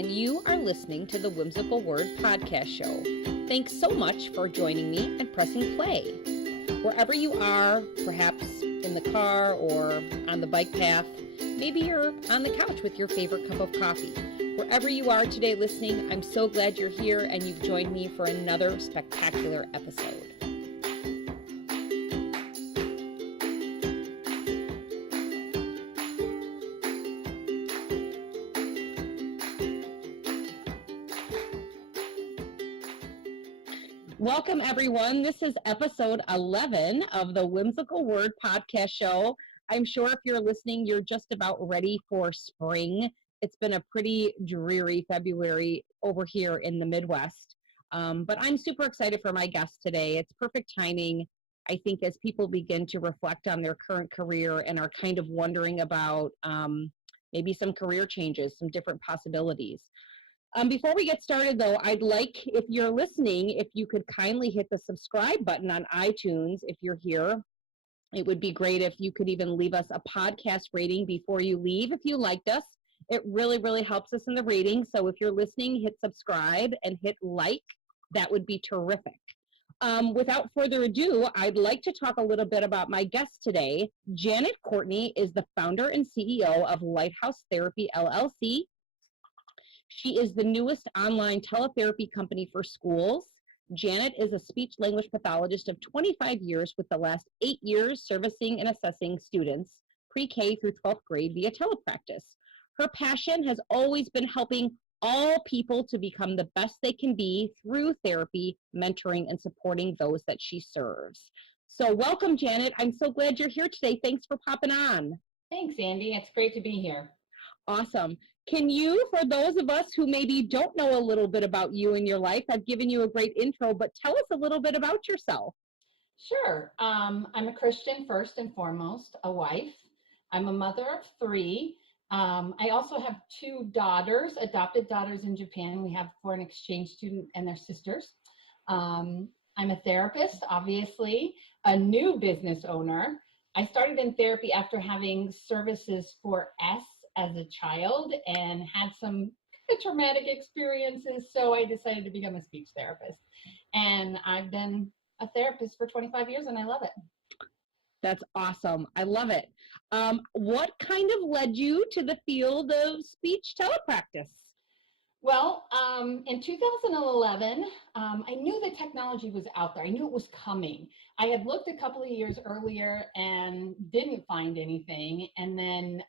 and you are listening to the Whimsical Word podcast show. Thanks so much for joining me and pressing play. Wherever you are, perhaps in the car or on the bike path, maybe you're on the couch with your favorite cup of coffee. Wherever you are today listening, I'm so glad you're here and you've joined me for another spectacular episode. Welcome, everyone. This is episode 11 of the Whimsical Word podcast show. I'm sure if you're listening, you're just about ready for spring. It's been a pretty dreary February over here in the Midwest, but I'm super excited for my guest today. It's perfect timing, I think, as people begin to reflect on their current career and are kind of wondering about maybe some career changes, some different possibilities. Before we get started, though, I'd like, if you're listening, if you could kindly hit the subscribe button on iTunes if you're here. It would be great if you could even leave us a podcast rating before you leave if you liked us. It really, really helps us in the ratings. So if you're listening, hit subscribe and hit like. That would be terrific. Without further ado, I'd like to talk a little bit about my guest today. Janet Courtney is the founder and CEO of Lighthouse Therapy, LLC. She is the newest online teletherapy company for schools. Janet is a speech-language pathologist of 25 years with the last 8 years servicing and assessing students, pre-K through 12th grade via telepractice. Her passion has always been helping all people to become the best they can be through therapy, mentoring, and supporting those that she serves. So welcome, Janet. I'm so glad you're here today. Thanks for popping on. Thanks, Andy. It's great to be here. Awesome. Can you, for those of us who maybe don't know a little bit about you and your life, I've given you a great intro, but tell us a little bit about yourself. Sure. I'm a Christian first and foremost, a wife. I'm a mother of 3. I also have 2 daughters, adopted daughters in Japan. We have foreign exchange student and their sisters. I'm a therapist, obviously, a new business owner. I started in therapy after having services for S as a child and had some traumatic experiences, so I decided to become a speech therapist. And I've been a therapist for 25 years and I love it. That's awesome. I love it. What kind of led you to the field of speech telepractice? Well, in 2011, I knew the technology was out there. I knew it was coming. I had looked a couple of years earlier and didn't find anything, and then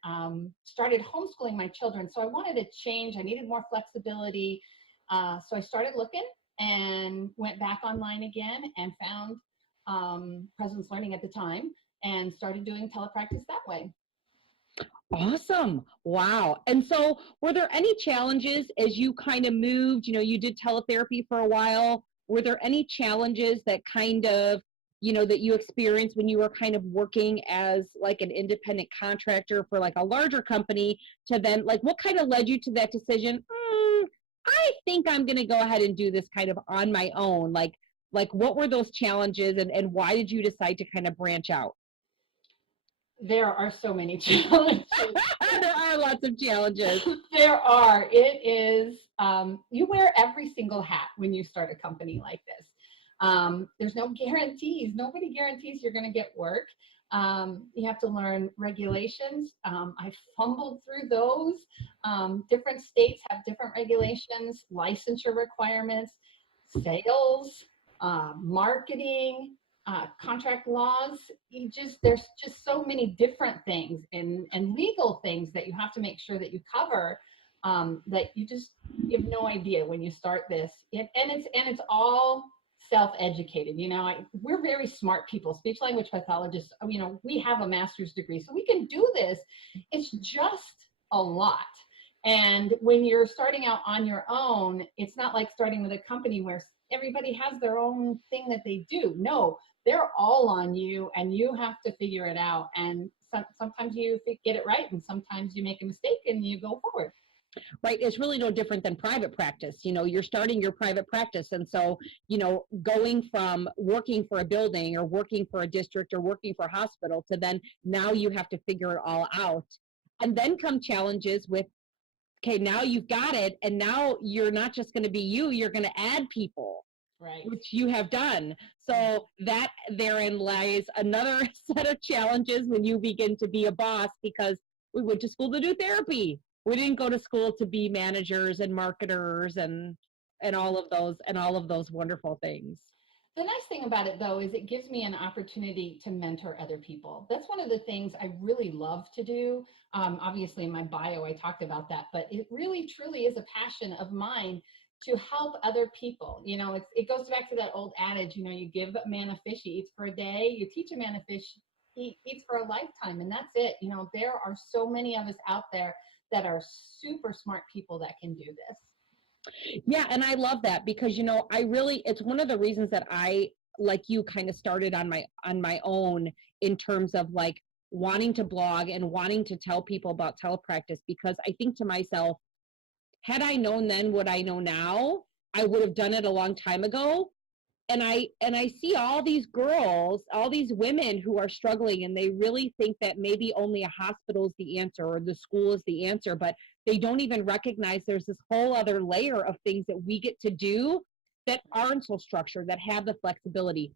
started homeschooling my children. So I wanted to change. I needed more flexibility. So I started looking and went back online again and found Presence Learning at the time and started doing telepractice that way. Awesome. Wow. And so were there any challenges as you kind of moved, you did teletherapy for a while. Were there any challenges that kind of, that you experienced when you were kind of working as like an independent contractor for like a larger company to then like, what kind of led you to that decision? I think I'm going to go ahead and do this kind of on my own. Like what were those challenges and why did you decide to kind of branch out? There are so many challenges. There are lots of challenges. There are. It is, you wear every single hat when you start a company like this. There's no guarantees. Nobody guarantees you're going to get work. You have to learn regulations. I fumbled through those. Different states have different regulations, licensure requirements, sales, marketing, contract laws. There's just so many different things and legal things that you have to make sure that you cover, that you have no idea when you start this. And it's all self-educated. We're very smart people, speech language pathologists. We have a master's degree, so we can do this. It's just a lot. And when you're starting out on your own, it's not like starting with a company where everybody has their own thing that they do. No, they're all on you and you have to figure it out. And sometimes you get it right and sometimes you make a mistake and you go forward. Right. It's really no different than private practice. You're starting your private practice. And so, going from working for a building or working for a district or working for a hospital to then now you have to figure it all out. And then come challenges with okay, now you've got it. And now you're not just going to be you're going to add people, Right. which you have done. So that therein lies another set of challenges when you begin to be a boss, because we went to school to do therapy. We didn't go to school to be managers and marketers and all of those wonderful things. The nice thing about it, though, is it gives me an opportunity to mentor other people. That's one of the things I really love to do. Obviously, in my bio, I talked about that, but it really, truly is a passion of mine to help other people. You know, it goes back to that old adage, you know, you give a man a fish, he eats for a day. You teach a man a fish, he eats for a lifetime, and that's it. You know, there are so many of us out there that are super smart people that can do this. Yeah, and I love that, because you know, it's one of the reasons that I, like you, kind of started on my own in terms of like wanting to blog and wanting to tell people about telepractice, because I think to myself, had I known then what I know now, I would have done it a long time ago. And I see all these girls, all these women who are struggling, and they really think that maybe only a hospital is the answer or the school is the answer, but they don't even recognize there's this whole other layer of things that we get to do that aren't so structured, that have the flexibility.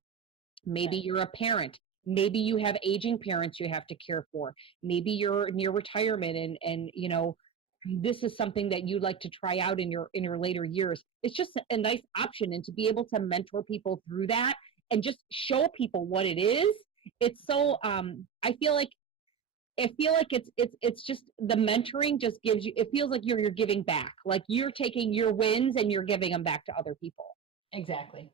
Maybe you're a parent. Maybe you have aging parents you have to care for. Maybe you're near retirement and you know, this is something that you'd like to try out in your later years. It's just a nice option, and to be able to mentor people through that and just show people what it is. It's so I feel like it's just the mentoring just gives you, it feels like you're giving back, like you're taking your wins and you're giving them back to other people. Exactly.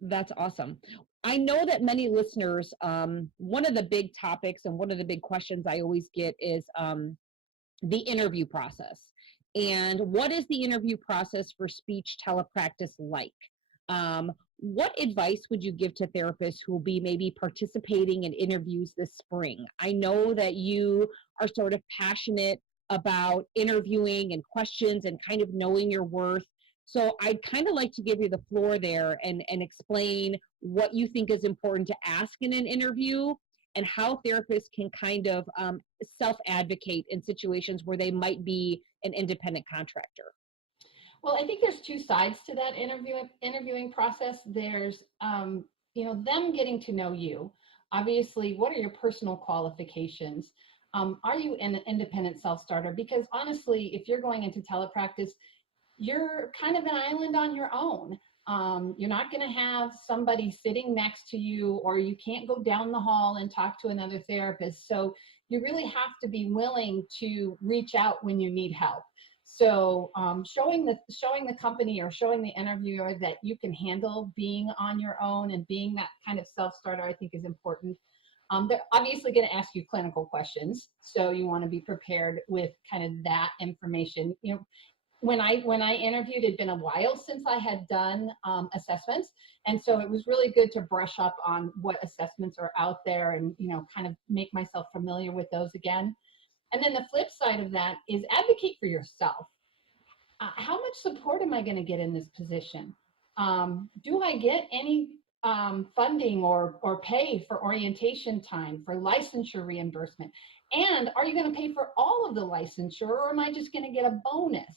That's awesome. I know that many listeners, one of the big topics and one of the big questions I always get is the interview process. And what is the interview process for speech telepractice like? What advice would you give to therapists who will be maybe participating in interviews this spring? I know that you are sort of passionate about interviewing and questions and kind of knowing your worth. So I'd kind of like to give you the floor there and explain what you think is important to ask in an interview, and how therapists can kind of self-advocate in situations where they might be an independent contractor. Well, I think there's two sides to that interviewing process. There's, you know, them getting to know you. Obviously, what are your personal qualifications? Are you an independent self-starter? Because honestly, if you're going into telepractice, you're kind of an island on your own. You're not going to have somebody sitting next to you, or you can't go down the hall and talk to another therapist. So you really have to be willing to reach out when you need help. So showing the company or showing the interviewer that you can handle being on your own and being that kind of self-starter, I think, is important. They're obviously going to ask you clinical questions, so you want to be prepared with kind of that information. You know, when I interviewed, it'd been a while since I had done assessments, and so it was really good to brush up on what assessments are out there and, you know, kind of make myself familiar with those again. And then the flip side of that is advocate for yourself. How much support am I going to get in this position? Do I get any funding or pay for orientation time, for licensure reimbursement? And are you going to pay for all of the licensure, or am I just going to get a bonus?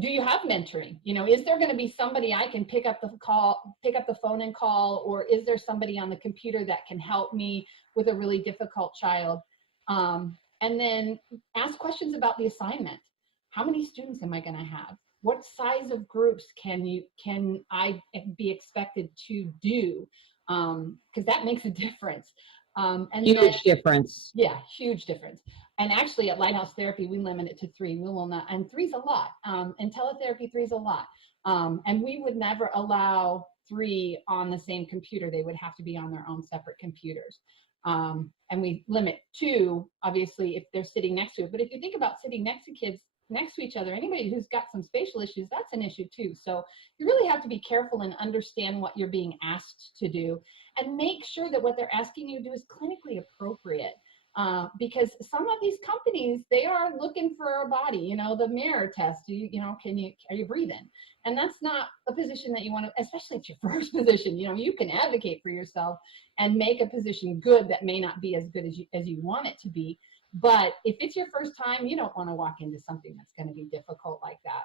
Do you have mentoring? You know, is there going to be somebody I can pick up the phone and call, or is there somebody on the computer that can help me with a really difficult child? And then ask questions about the assignment. How many students am I going to have? What size of groups can I be expected to do? Because that makes a difference. And huge difference. Yeah, huge difference. And actually at Lighthouse Therapy, we limit it to 3. We will not, and 3's a lot. In teletherapy, 3's a lot. And we would never allow 3 on the same computer. They would have to be on their own separate computers. And we limit 2, obviously, if they're sitting next to it. But if you think about sitting next to kids next to each other, anybody who's got some spatial issues, that's an issue too. So you really have to be careful and understand what you're being asked to do, and make sure that what they're asking you to do is clinically appropriate. Because some of these companies, they are looking for a body, you know, the mirror test, you know, are you breathing? And that's not a position that you want to, especially if it's your first position. You know, you can advocate for yourself and make a position good that may not be as good as you want it to be. But if it's your first time, you don't want to walk into something that's going to be difficult like that.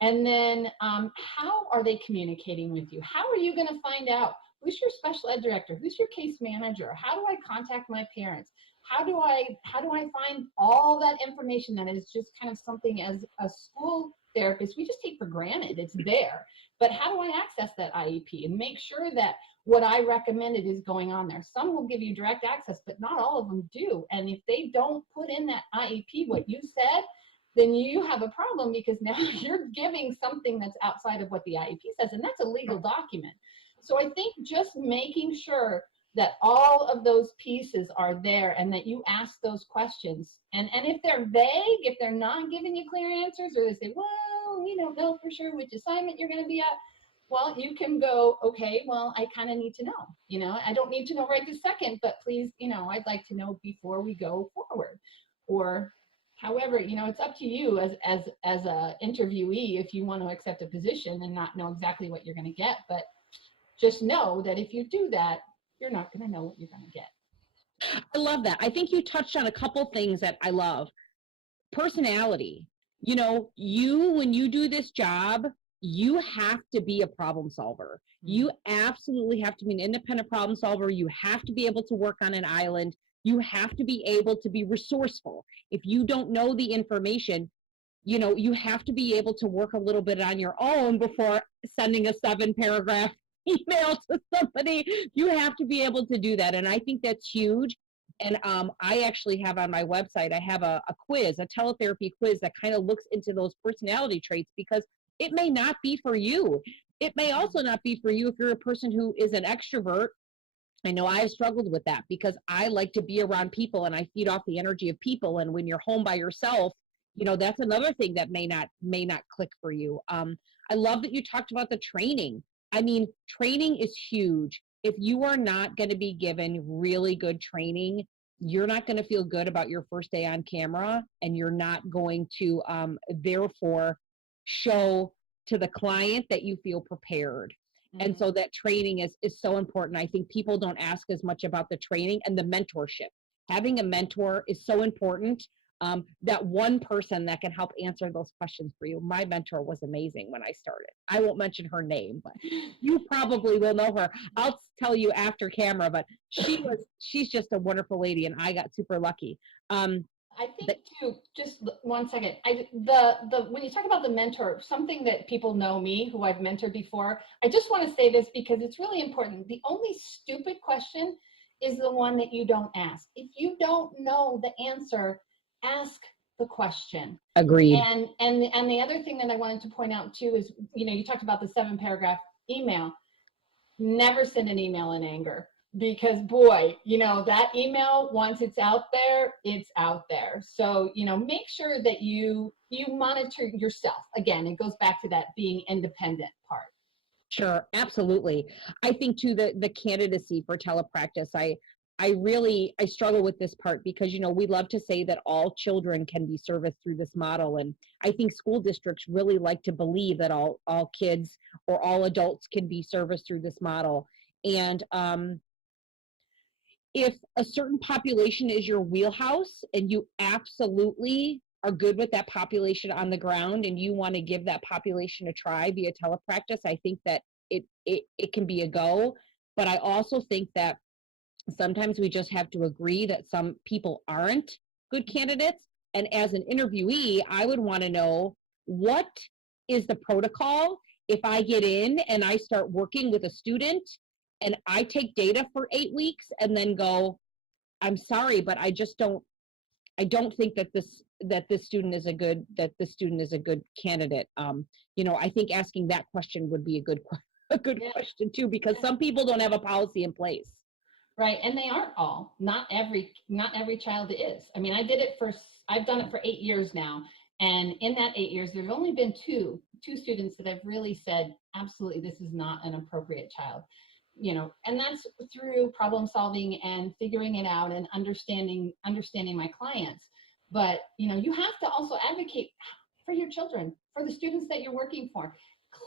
And then how are they communicating with you? How are you going to find out who's your special ed director? Who's your case manager? How do I contact my parents? How do I find all that information that is just kind of something as a school therapist we just take for granted? It's there. But how do I access that IEP and make sure that what I recommended is going on there? Some will give you direct access, but not all of them do. And if they don't put in that IEP, what you said, then you have a problem, because now you're giving something that's outside of what the IEP says, and that's a legal document. So I think just making sure that all of those pieces are there and that you ask those questions. And if they're vague, if they're not giving you clear answers, or they say, well, we don't know for sure which assignment you're going to be at, well, you can go, okay, well, I kind of need to know. I don't need to know right this second, but please, I'd like to know before we go forward. Or however, it's up to you as a interviewee if you want to accept a position and not know exactly what you're going to get. But just know that if you do that, you're not going to know what you're going to get. I love that. I think you touched on a couple things that I love. Personality. When you do this job, you have to be a problem solver. You absolutely have to be an independent problem solver. You have to be able to work on an island. You have to be able to be resourceful. If you don't know the information, you have to be able to work a little bit on your own before sending a 7-paragraph email to somebody. You have to be able to do that. And I think that's huge. And I actually have on my website, I have a quiz, a teletherapy quiz that kind of looks into those personality traits, because it may not be for you. It may also not be for you if you're a person who is an extrovert. I know I have struggled with that, because I like to be around people and I feed off the energy of people. And when you're home by yourself, that's another thing that may not click for you. I love that you talked about the training. I mean, training is huge. If you are not going to be given really good training, you're not going to feel good about your first day on camera, and you're not going to therefore show to the client that you feel prepared. And so that training is so important. I think people don't ask as much about the training and the mentorship. Having a mentor is so important. That one person that can help answer those questions for you. My mentor was amazing when I started. I won't mention her name, but you probably will know her. I'll tell you after camera, but she's just a wonderful lady, and I got super lucky. I think too, just 1 second. When you talk about the mentor, something that people know me, who I've mentored before, I just want to say this because it's really important. The only stupid question is the one that you don't ask. If you don't know the answer, ask the question. Agreed. And the other thing that I wanted to point out too is, you talked about the 7-paragraph email. Never send an email in anger, because boy, that email, once it's out there, it's out there. So, make sure that you monitor yourself. Again, it goes back to that being independent part. Sure, absolutely. I think too, the candidacy for telepractice, I struggle with this part, because, we love to say that all children can be serviced through this model. And I think school districts really like to believe that all kids or all adults can be serviced through this model. And if a certain population is your wheelhouse and you absolutely are good with that population on the ground and you want to give that population a try via telepractice, I think that it can be a go. But I also think that sometimes we just have to agree that some people aren't good candidates. And as an interviewee, I would want to know, what is the protocol if I get in and I start working with a student and I take data for 8 weeks and then go, I'm sorry, but I don't think that this student is a good candidate. I think asking that question would be a good question too, because some people don't have a policy in place. Right, and they aren't all. Not every child is. I mean, I've done it for 8 years now, and in that 8 years, there's only been two students that have really said, absolutely, this is not an appropriate child. And that's through problem solving and figuring it out and understanding my clients. But, you have to also advocate for your children, for the students that you're working for.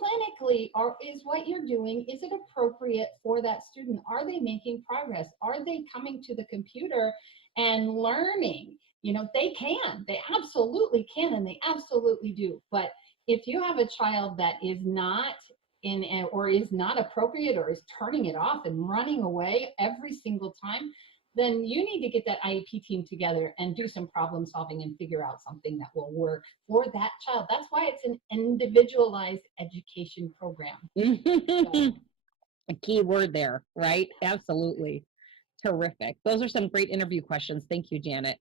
Clinically, is what you're doing, is it appropriate for that student? Are they making progress? Are they coming to the computer and learning? they absolutely can, and they absolutely do. But if you have a child that is not or is not appropriate, or is turning it off and running away every single time, then you need to get that IEP team together and do some problem solving and figure out something that will work for that child. That's why it's an individualized education program. So. A key word there, right? Absolutely. Terrific. Those are some great interview questions. Thank you, Janet.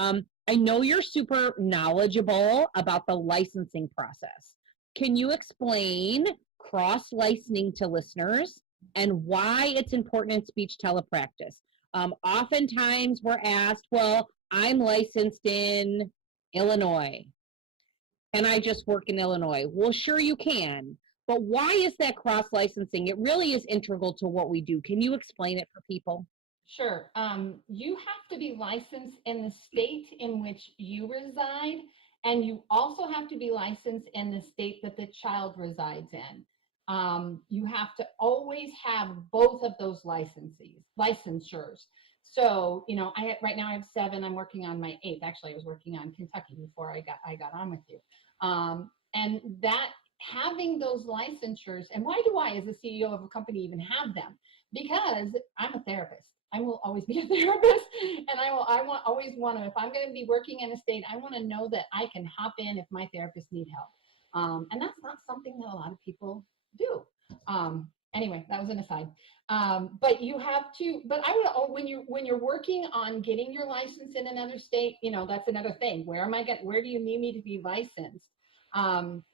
Mm-hmm. I know you're super knowledgeable about the licensing process. Can you explain cross-licensing to listeners and why it's important in speech telepractice? Oftentimes we're asked, well, I'm licensed in Illinois and I just work in Illinois. Well, sure you can, but why is that cross-licensing? It really is integral to what we do. Can you explain it for people? Sure. You have to be licensed in the state in which you reside, and you also have to be licensed in the state that the child resides in. You have to always have both of those licensures. So, right now I have 7. I'm working on my 8th. Actually, I was working on Kentucky before I got on with you. And that having those licensures, and why do I, as a CEO of a company, even have them? Because I'm a therapist. I will always be a therapist, and I always want to, if I'm going to be working in a state, I want to know that I can hop in if my therapists need help. And that's not something that a lot of people do. Anyway, that was an aside. But you have to, but I would, when you're working on getting your license in another state, that's another thing. Where do you need me to be licensed?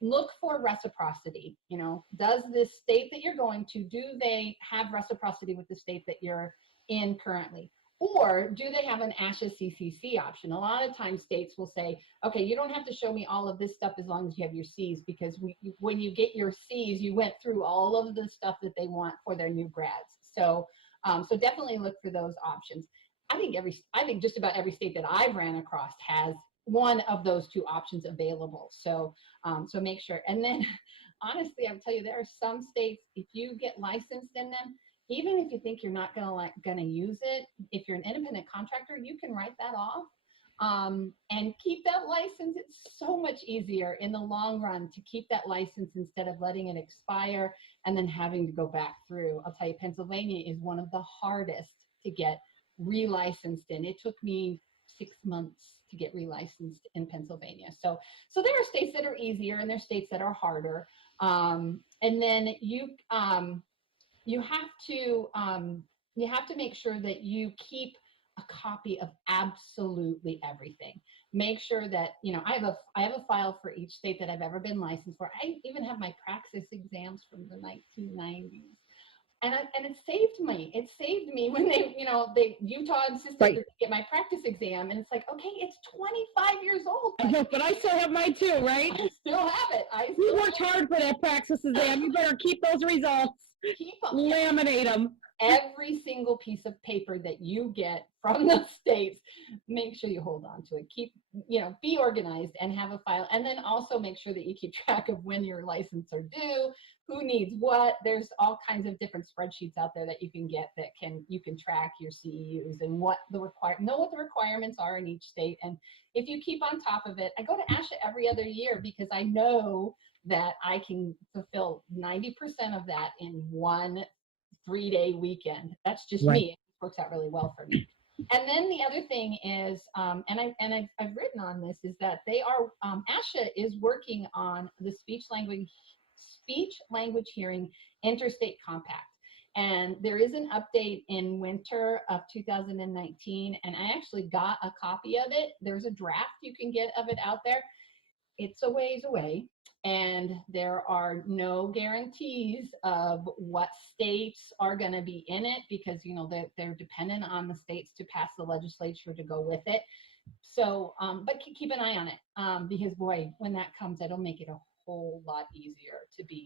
Look for reciprocity. Does this state that you're going to, do they have reciprocity with the state that you're in currently? Or do they have an ASHA CCC option? A lot of times states will say, okay, you don't have to show me all of this stuff as long as you have your C's, because when you get your C's, you went through all of the stuff that they want for their new grads. So definitely look for those options. I think just about every state that I've ran across has one of those 2 options available. So make sure. And then honestly, I would tell you, there are some states, if you get licensed in them, even if you think you're not gonna use it, if you're an independent contractor, you can write that off and keep that license. It's so much easier in the long run to keep that license instead of letting it expire and then having to go back through. I'll tell you, Pennsylvania is one of the hardest to get relicensed in. It took me 6 months to get relicensed in Pennsylvania. So there are states that are easier and there are states that are harder. And then you have to make sure that you keep a copy of absolutely everything. Make sure that, I have a file for each state that I've ever been licensed for. I even have my praxis exams from the 1990s. And it saved me. It saved me when Utah insisted that they get my practice exam. And it's like, okay, it's 25 years old. I know, but I still have mine too, right? I still have it. You worked hard for that praxis exam. You better keep those results. Keep them. Laminate them. Every single piece of paper that you get from the states, make sure you hold on to it. Be organized and have a file. And then also make sure that you keep track of when your license are due, who needs what. There's all kinds of different spreadsheets out there that you can get that you can track your CEUs and know what the requirements are in each state. And if you keep on top of it, I go to ASHA every other year because I know that I can fulfill 90% of that in one 3-day weekend. That's just me. It works out really well for me. And then the other thing is, and I've written on this, is that they are ASHA is working on the speech language hearing interstate compact, and there is an update in winter of 2019, and I actually got a copy of it. There's a draft you can get of it out there. It's a ways away, and there are no guarantees of what states are going to be in it because, they're dependent on the states to pass the legislature to go with it. So, but keep an eye on it because, boy, when that comes, it'll make it a whole lot easier to be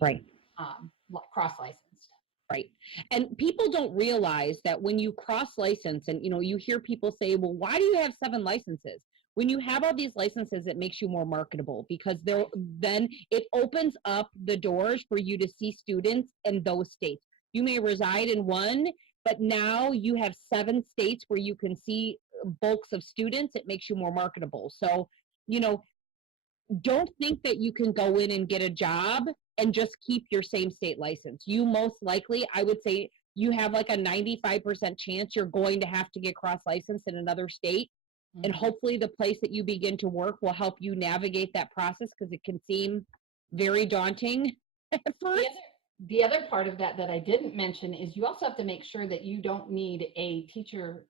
cross-licensed. Right. And people don't realize that when you cross-license and, you hear people say, well, why do you have 7 licenses? When you have all these licenses, it makes you more marketable because then it opens up the doors for you to see students in those states. You may reside in one, but now you have 7 states where you can see bulks of students, it makes you more marketable. So, you know, don't think that you can go in and get a job and just keep your same state license. You most likely, I would say, you have like a 95% chance you're going to have to get cross licensed in another state. And hopefully the place that you begin to work will help you navigate that process, because it can seem very daunting at first. The other part of that I didn't mention is you also have to make sure that you don't need a teacher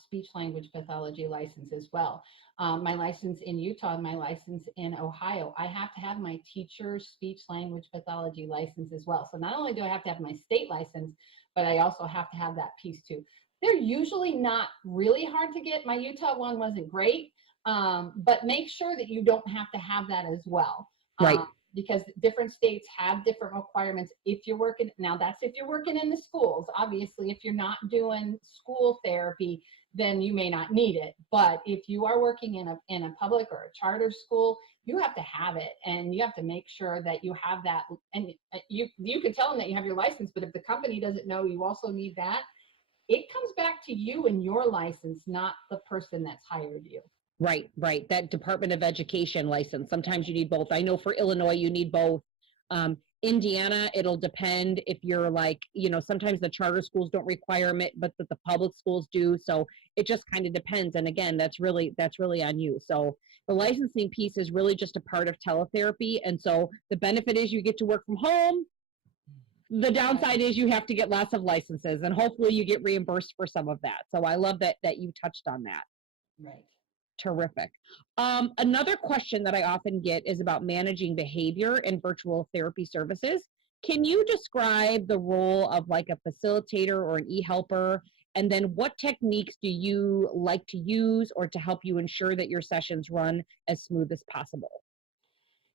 speech language pathology license as well. My license in Utah and my license in Ohio, I have to have my teacher speech language pathology license as well. So not only do I have to have my state license, but I also have to have that piece too. They're usually not really hard to get. My Utah one wasn't great, but make sure that you don't have to have that as well. Right. Because different states have different requirements. If you're working, now that's if you're working in the schools. Obviously, if you're not doing school therapy, then you may not need it. But if you are working in a public or a charter school, you have to have it, and you have to make sure that you have that. And you can tell them that you have your license, but if the company doesn't know you also need that, it comes back to you and your license, not the person that's hired you. Right, right. That Department of Education license. Sometimes you need both. I know for Illinois, you need both. Indiana, it'll depend if you're like, you know, sometimes the charter schools don't require it, but the public schools do. So it just kind of depends. And again, that's really on you. So the licensing piece is really just a part of teletherapy. And so the benefit is you get to work from home. The downside is you have to get lots of licenses, and hopefully you get reimbursed for some of that. So I love that you touched on that. Right. Terrific. Another question that I often get is about managing behavior in virtual therapy services. Can you describe the role of like a facilitator or an e-helper? And then what techniques do you like to use or to help you ensure that your sessions run as smooth as possible?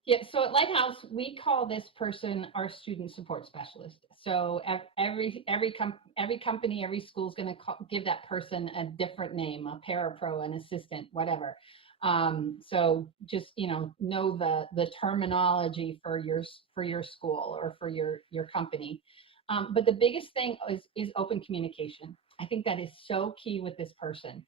Yeah, so at Lighthouse, we call this person our student support specialist. So every company, every school is going to give that person a different name, a parapro, an assistant, whatever. So just, you know the terminology for your school or for your company. But the biggest thing is open communication. I think that is so key with this person.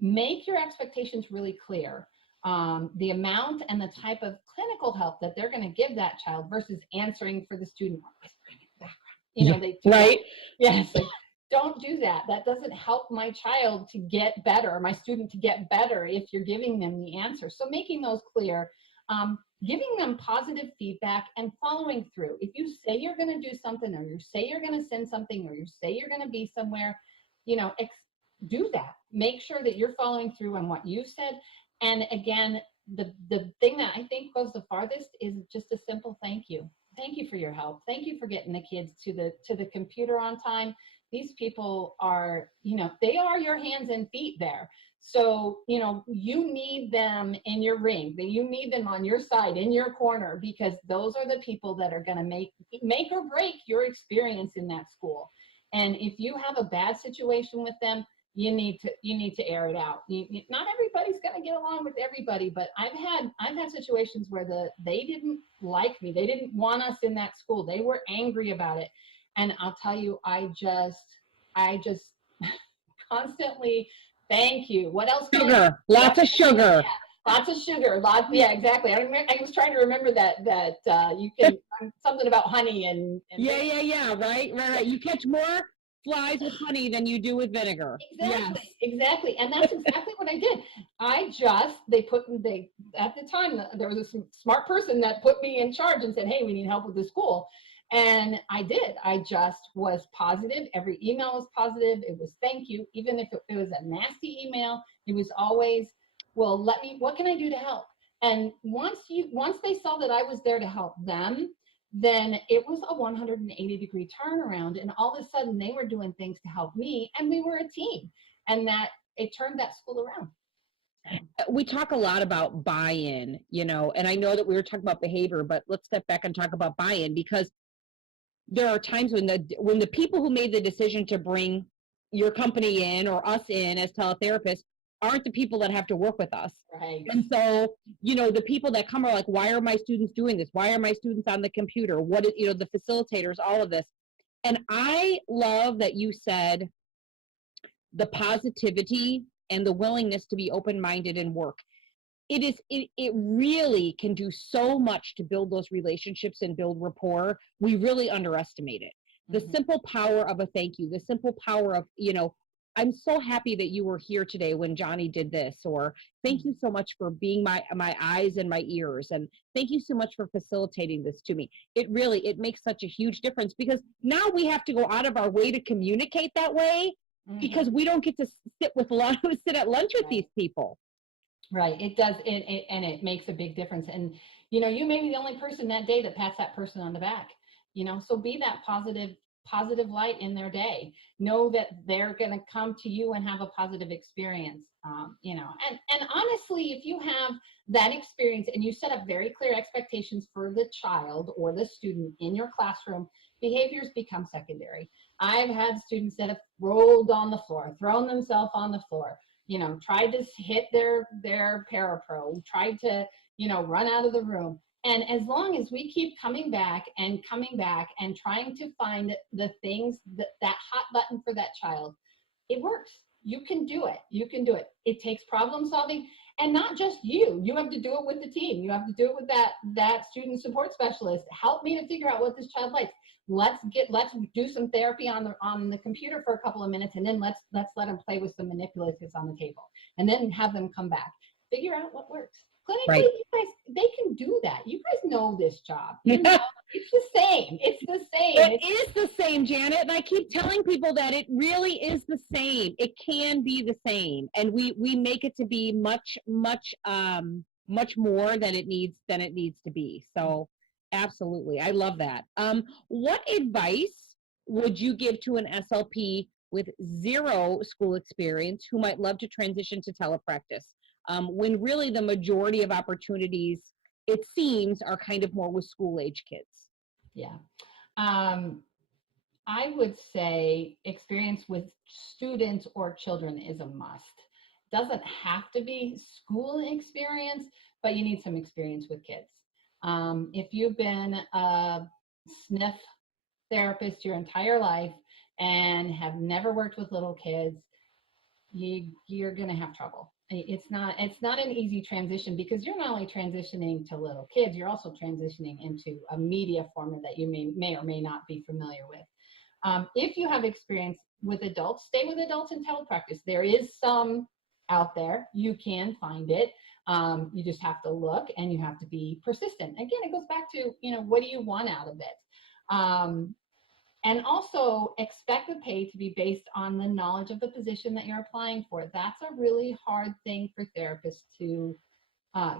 Make your expectations really clear. The amount and the type of clinical help that they're going to give that child versus answering for the student or whispering in the background. You know, they do right. Yes. Like, don't do that. That doesn't help my child to get better, my student to get better if you're giving them the answer. So making those clear, giving them positive feedback and following through. If you say you're going to do something, or you say you're going to send something, or you say you're going to be somewhere, you know, do that. Make sure that you're following through on what you said. And again, the thing that I think goes the farthest is just a simple thank you. Thank you for your help. Thank you for getting the kids to the computer on time. These people are, you know, they are your hands and feet there. So, you know, you need them in your ring. You need them on your side, in your corner, because those are the people that are going to make or break your experience in that school. And if you have a bad situation with them, you need to air it out. Not everybody's going to get along with everybody, but I've had situations where they didn't like me. They didn't want us in that school. They were angry about it. And I'll tell you, I just constantly thank you. What else? Sugar, lots of sugar. Yeah, lots of sugar. Yeah, exactly. I was trying to remember that you can something about honey and yeah. Right. You catch more flies with honey than you do with vinegar. Exactly. And that's exactly what I did. At the time, there was a smart person that put me in charge and said, hey, we need help with the school. And I did. I just was positive. Every email was positive. It was thank you. Even if it was a nasty email, it was always, well, what can I do to help? And once they saw that I was there to help them, then it was a 180-degree turnaround. And all of a sudden they were doing things to help me, and we were a team, and that it turned that school around. We talk a lot about buy-in, you know, and I know that we were talking about behavior, but let's step back and talk about buy-in, because there are times when the people who made the decision to bring your company in or us in as teletherapists aren't the people that have to work with us. Right. And so, you know, the people that come are like, why are my students doing this? Why are my students on the computer? What is, you know, the facilitators, all of this. And I love that you said, the positivity and the willingness to be open-minded and work. It really can do so much to build those relationships and build rapport. We really underestimate it. The simple power of a thank you, the simple power of, I'm so happy that you were here today when Johnny did this, or thank you so much for being my eyes and my ears, and thank you so much for facilitating this to me. It makes such a huge difference, because now we have to go out of our way to communicate that way, because we don't get to sit at lunch with these people. Right. It does. And it makes a big difference. And, you may be the only person that day that pats that person on the back, so be that positive light in their day. Know that they're going to come to you and have a positive experience, and honestly, if you have that experience and you set up very clear expectations for the child or the student in your classroom, behaviors become secondary. I've had students that have rolled on the floor, thrown themselves on the floor, tried to hit their parapro, tried to, run out of the room. And as long as we keep coming back and trying to find the things, that hot button for that child, it works. You can do it. It takes problem solving, and not just you. You have to do it with the team. You have to do it with that student support specialist. Help me to figure out what this child likes. Let's do some therapy on the computer for a couple of minutes, and then let's let them play with some manipulatives on the table, and then have them come back. Figure out what works. Clinically, right. You guys, they can do that. You guys know this job. It's the same. It's the same. It is the same, Janet. And I keep telling people that it really is the same. It can be the same, and we make it to be much more than it needs to be. So. Absolutely. I love that. What advice would you give to an SLP with zero school experience who might love to transition to telepractice, when really the majority of opportunities, it seems, are kind of more with school-age kids? Yeah. I would say experience with students or children is a must. Doesn't have to be school experience, but you need some experience with kids. If you've been a sniff therapist your entire life and have never worked with little kids, you're going to have trouble. It's not an easy transition, because you're not only transitioning to little kids, you're also transitioning into a media format that you may or may not be familiar with. If you have experience with adults, stay with adults in telepractice. There is some out there. You can find it. You just have to look, and you have to be persistent. Again, it goes back to, what do you want out of it? And also expect the pay to be based on the knowledge of the position that you're applying for. That's a really hard thing for therapists to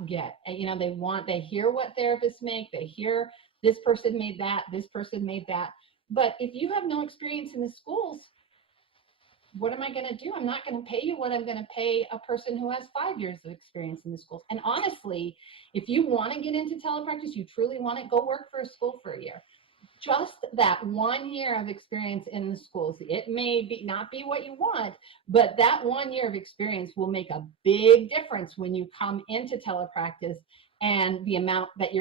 get. They hear what therapists make. They hear this person made that, this person made that. But if you have no experience in the schools, what am I going to do? I'm not going to pay you what I'm going to pay a person who has 5 years of experience in the schools. And honestly, if you want to get into telepractice, you truly want it, go work for a school for a year. Just that 1 year of experience in the schools, it may not be what you want, but that 1 year of experience will make a big difference when you come into telepractice, and the amount that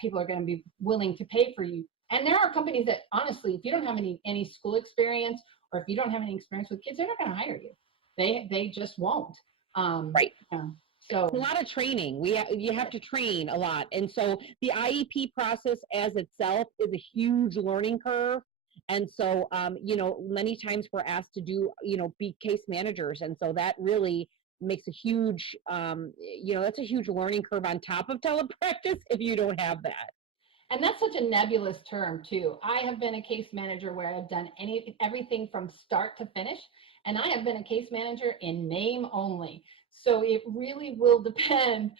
people are going to be willing to pay for you. And there are companies that, honestly, if you don't have any school experience, or if you don't have any experience with kids, they're not going to hire you. They just won't. Right. Yeah. So it's a lot of training. You have to train a lot. And so the IEP process as itself is a huge learning curve. And so, many times we're asked to do, be case managers. And so that really makes a huge, that's a huge learning curve on top of telepractice if you don't have that. And that's such a nebulous term too. I have been a case manager where I've done everything from start to finish, and I have been a case manager in name only. So it really will depend,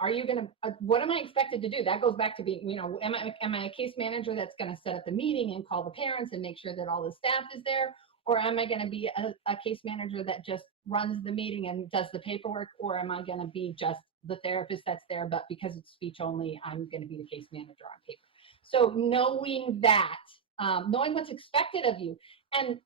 are you going to, what am I expected to do? That goes back to being, am I a case manager that's going to set up the meeting and call the parents and make sure that all the staff is there? Or am I going to be a case manager that just runs the meeting and does the paperwork? Or am I going to be just the therapist that's there, but because it's speech only, I'm going to be the case manager on paper? So knowing that, knowing what's expected of you, and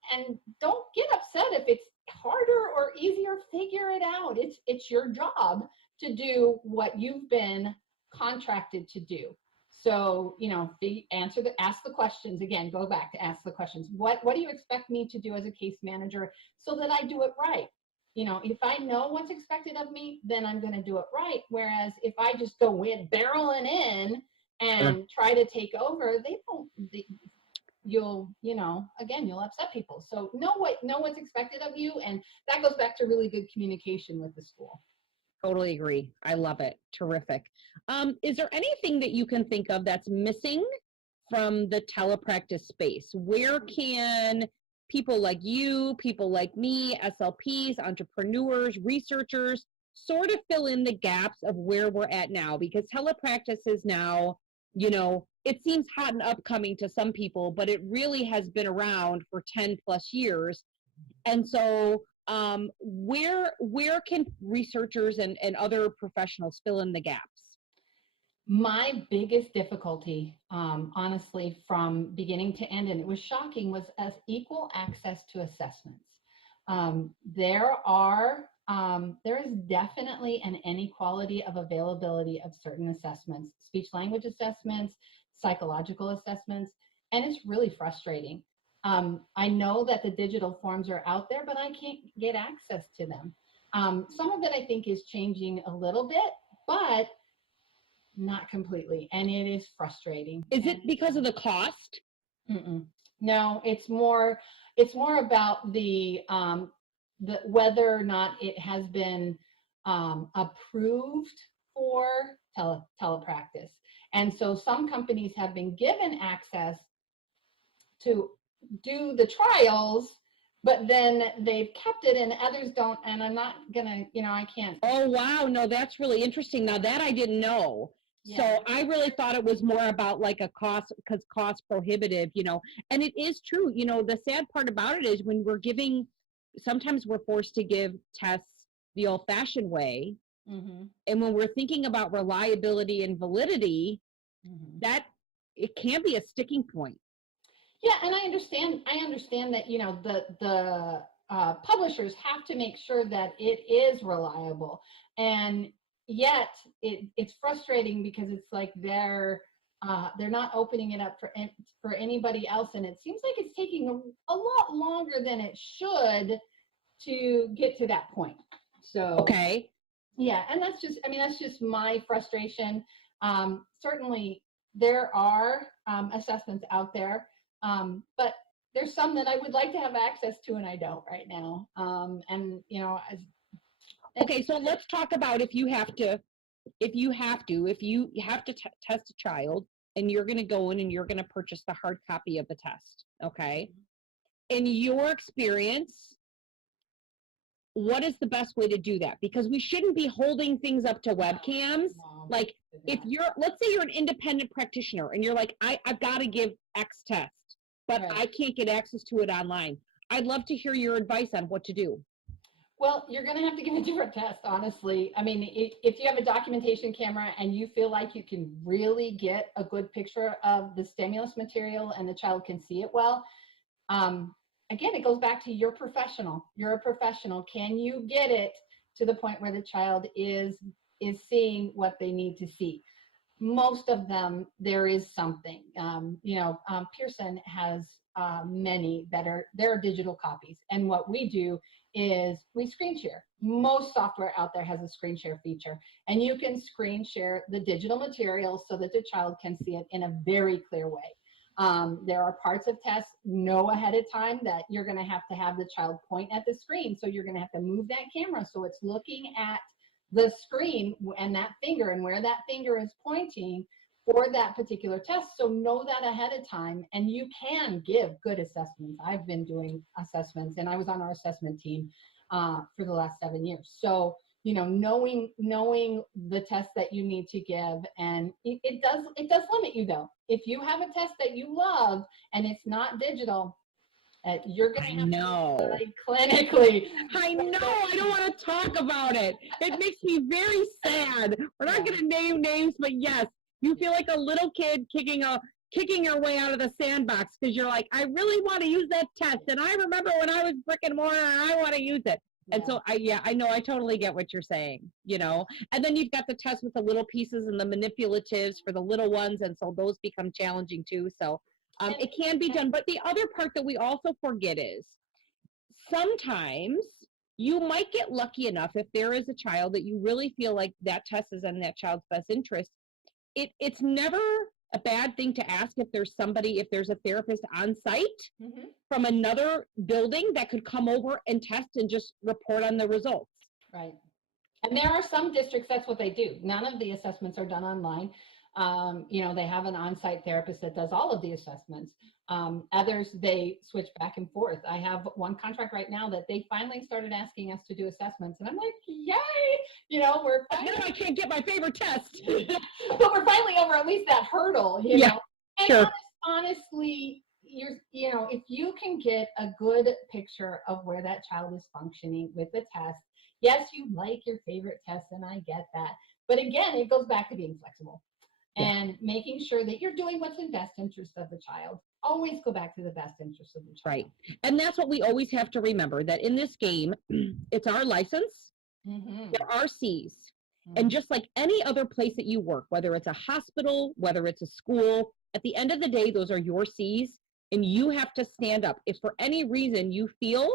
don't get upset if it's harder or easier, figure it out. It's your job to do what you've been contracted to do. So, ask the questions. Again, go back to ask the questions. What do you expect me to do as a case manager so that I do it right? If I know what's expected of me, then I'm going to do it right. Whereas if I just go in, barreling in and try to take over, you'll upset people. So know what's expected of you. And that goes back to really good communication with the school. Totally agree. I love it. Terrific. Is there anything that you can think of that's missing from the telepractice space? Where can people like you, people like me, SLPs, entrepreneurs, researchers, sort of fill in the gaps of where we're at now? Because telepractice is now, it seems hot and upcoming to some people, but it really has been around for 10 plus years. And so where can researchers and other professionals fill in the gaps? My biggest difficulty, honestly, from beginning to end, and it was shocking, was equal access to assessments. There is definitely an inequality of availability of certain assessments, speech language assessments, psychological assessments, and it's really frustrating. I know that the digital forms are out there, but I can't get access to them. Some of it I think is changing a little bit, but not completely, and it is frustrating. Is it because of the cost? No, it's more about the whether or not it has been approved for telepractice. And so some companies have been given access to do the trials, but then they've kept it and others don't, and I'm not gonna, I can't. Oh, wow. No, that's really interesting. Now that I didn't know. Yeah. So I really thought it was more about like a cost, because cost prohibitive, and it is true. The sad part about it is when we're giving, sometimes we're forced to give tests the old fashioned way. And when we're thinking about reliability and validity, that it can be a sticking point. Yeah, and I understand that, the publishers have to make sure that it is reliable, and yet it's frustrating because it's like they're not opening it up for anybody else, and it seems like it's taking a lot longer than it should to get to that point. So okay, yeah, and that's just my frustration. Certainly there are assessments out there. But there's some that I would like to have access to, and I don't right now. Okay, so let's talk about if you have to test a child and you're going to go in and you're going to purchase the hard copy of the test. Okay. In your experience, what is the best way to do that? Because we shouldn't be holding things up to webcams. Like if let's say you're an independent practitioner and you're like, I've got to give X test, but I can't get access to it online. I'd love to hear your advice on what to do. Well, you're going to have to give a different test, honestly. I mean, if you have a documentation camera and you feel like you can really get a good picture of the stimulus material and the child can see it well, again, it goes back to you're professional. You're a professional. Can you get it to the point where the child is seeing what they need to see? Most of them, there is something. Pearson has many that are digital copies, and what we do is we screen share. Most software out there has a screen share feature, and you can screen share the digital material so that the child can see it in a very clear way. There are parts of tests, know ahead of time that you're going to have the child point at the screen, so you're going to have to move that camera so it's looking at the screen and that finger and where that finger is pointing for that particular test. So know that ahead of time, and you can give good assessments. I've been doing assessments, and I was on our assessment team for the last 7 years. So, knowing the test that you need to give, and it does limit you though. If you have a test that you love and it's not digital, you're going to have to decide clinically. I know. I don't want to talk about it. It makes me very sad. We're not going to name names, but yes, you feel like a little kid kicking your way out of the sandbox because you're like, I really want to use that test. And I remember when I was brick and mortar and I want to use it. And so I know, I totally get what you're saying, you know, and then you've got the test with the little pieces and the manipulatives for the little ones. And so those become challenging too. So it can be done. But the other part that we also forget is sometimes you might get lucky enough if there is a child that you really feel like that test is in that child's best interest. It's never a bad thing to ask if there's a therapist on site from another building that could come over and test and just report on the results. Right. And there are some districts, that's what they do. None of the assessments are done online. You know, they have an on-site therapist that does all of the assessments. Others, they switch back and forth. I have one contract right now that they finally started asking us to do assessments. And I'm like, yay! You know, now I can't get my favorite test. But we're finally over at least that hurdle, you know. And sure. Honestly, you know, if you can get a good picture of where that child is functioning with the test, yes, you like your favorite test, and I get that. But again, it goes back to being flexible and making sure that you're doing what's in best interest of the child. Always go back to the best interest of the child. Right. And that's what we always have to remember, that in this game, it's our license, there are C's. And just like any other place that you work, whether it's a hospital, whether it's a school, at the end of the day, those are your C's, and you have to stand up. If for any reason you feel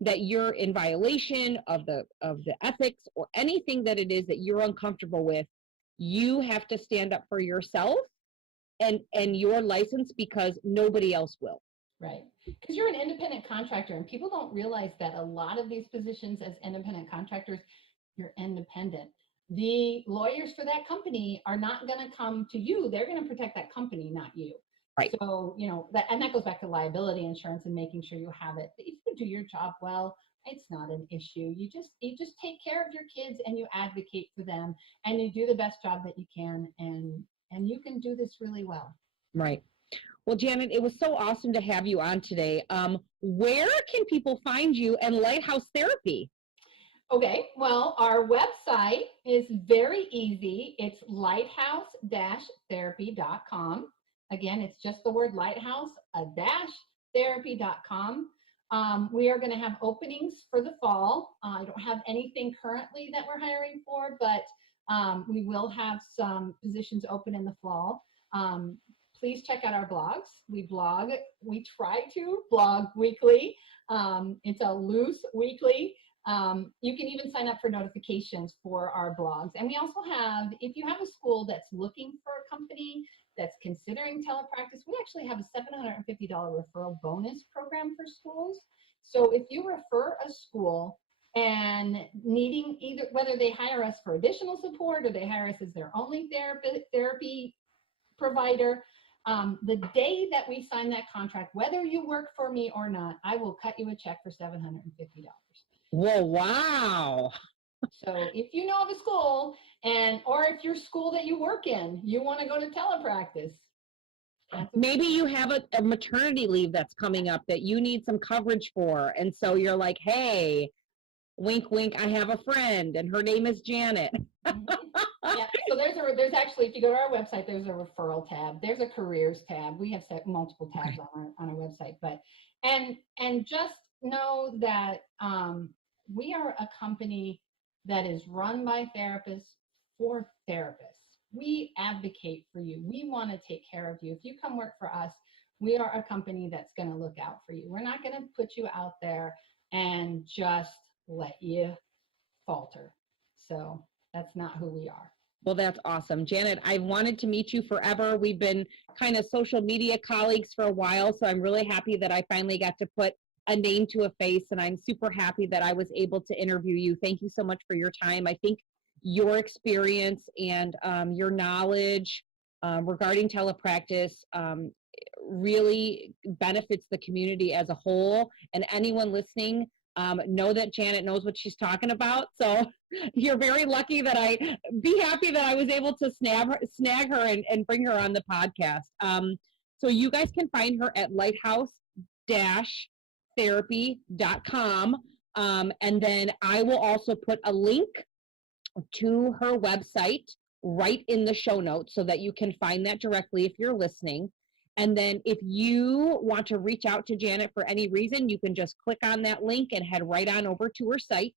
that you're in violation of the ethics or anything that it is that you're uncomfortable with, you have to stand up for yourself and your license, because nobody else will. Right. Because you're an independent contractor, and people don't realize that a lot of these positions as independent contractors, you're independent. The lawyers for that company are not going to come to you. They're going to protect that company, not you. Right. So, you know, that goes back to liability insurance and making sure you have it. If you do your job well, it's not an issue. You just take care of your kids, and you advocate for them, and you do the best job that you can, and you can do this really well. Right. Well, Janet, it was so awesome to have you on today. Where can people find you and Lighthouse Therapy? Okay, well, our website is very easy. It's lighthouse-therapy.com. Again, it's just the word lighthouse, -therapy.com. We are going to have openings for the fall. I don't have anything currently that we're hiring for, but we will have some positions open in the fall. Please check out our blogs. We try to blog weekly. It's a loose weekly. You can even sign up for notifications for our blogs. And we also have, if you have a school that's looking for a company that's considering telepractice, we actually have a $750 referral bonus program for schools. So if you refer a school and needing either, whether they hire us for additional support or they hire us as their only therapy provider, the day that we sign that contract, whether you work for me or not, I will cut you a check for $750. Whoa, wow. So if you know of a school, or if your school that you work in, you want to go to telepractice. Maybe you have a maternity leave that's coming up that you need some coverage for. And so you're like, hey, wink, wink, I have a friend and her name is Janet. Yeah, so there's actually, if you go to our website, there's a referral tab. There's a careers tab. We have multiple tabs on our website, but, and just know that we are a company that is run by therapists for therapists. We advocate for you. We want to take care of you. If you come work for us, we are a company that's going to look out for you. We're not going to put you out there and just let you falter. So that's not who we are. Well, that's awesome. Janet, I've wanted to meet you forever. We've been kind of social media colleagues for a while, so I'm really happy that I finally got to put a name to a face, and I'm super happy that I was able to interview you. Thank you so much for your time. I think your experience and your knowledge regarding telepractice really benefits the community as a whole, and anyone listening, know that Janet knows what she's talking about. So you're very lucky that be happy that I was able to snag her and bring her on the podcast. So you guys can find her at lighthouse-therapy.com. And then I will also put a link to her website right in the show notes so that you can find that directly if you're listening. And then if you want to reach out to Janet for any reason, you can just click on that link and head right on over to her site.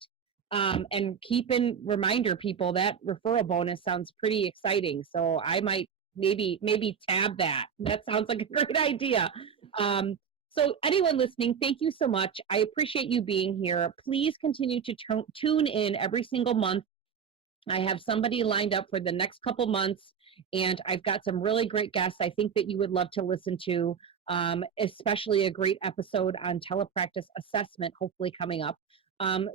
And keep in reminder, people, that referral bonus sounds pretty exciting. So I might maybe tab that. That sounds like a great idea. So anyone listening, thank you so much. I appreciate you being here. Please continue to tune in every single month. I have somebody lined up for the next couple months, and I've got some really great guests I think that you would love to listen to, especially a great episode on telepractice assessment, hopefully coming up.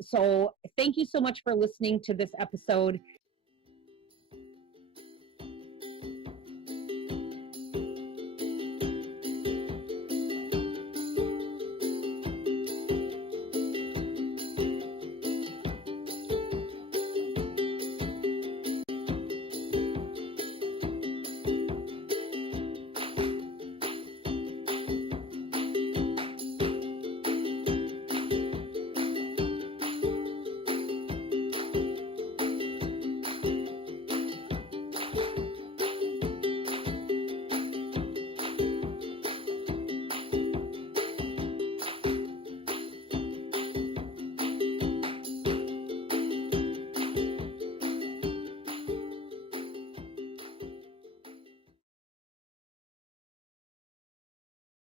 So thank you so much for listening to this episode.